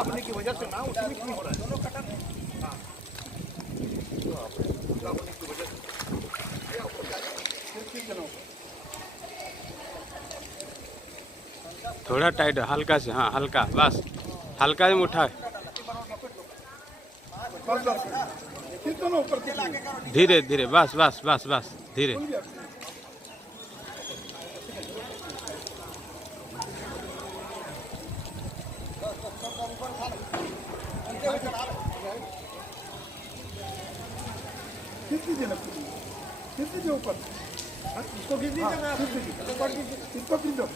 अपने की वजह से ना उसमें नहीं हो रहा है दोनों कटन है। हाँ अपने की वजह से थोड़ा टाइट हल्का से, हाँ हल्का, बस हल्का से उठा, धीरे धीरे, बस बस बस बस धीरे। ऊपर इसको खींच इसको खींच दो।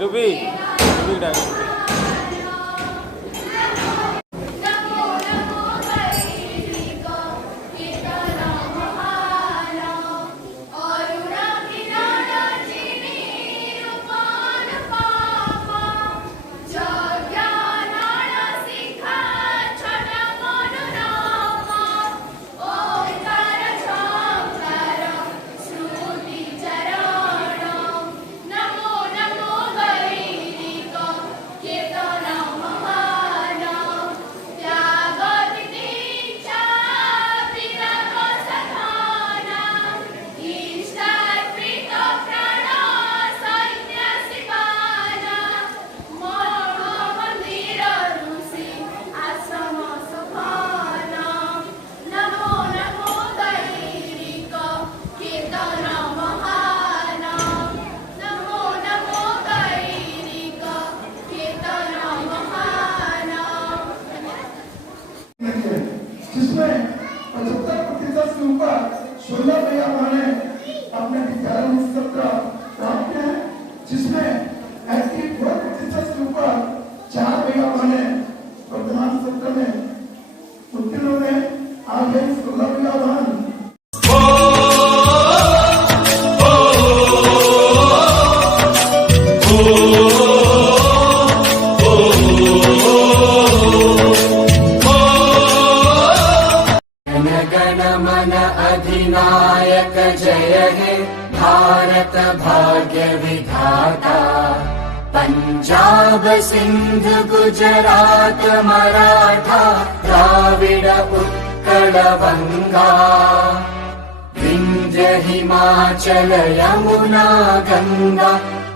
रुबी जिसमें 75% से ऊपर 16 भैया ने अपने विद्यालय में सत्र प्राप्त किए हैं, जिसमें 84% से ऊपर 4 भैया ने वर्तमान सत्र में उत्तीर्ण हुए। आगे 16 भैया अधिनायक जय हे भारत भाग्य विधाता। पंजाब सिंध गुजरात मराठा द्राविड उत्कल बंगा। विंध्य हिमाचल यमुना गंगा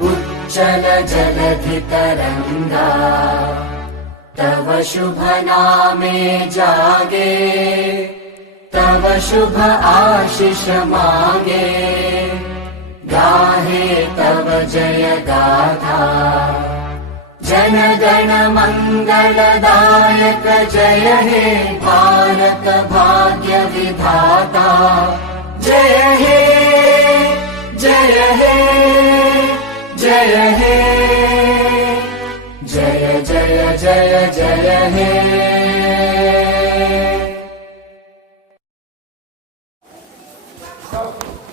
उच्चल जलधि तरंगा। तव शुभ नामे जागे तव शुभ आशीष मांगे। गाहे तव जय गाथा जन गण मंगलदायक जय हे भारत भाग्य विधाता। जय हे जय हे जय हे जय जय जय जय हे। जाओ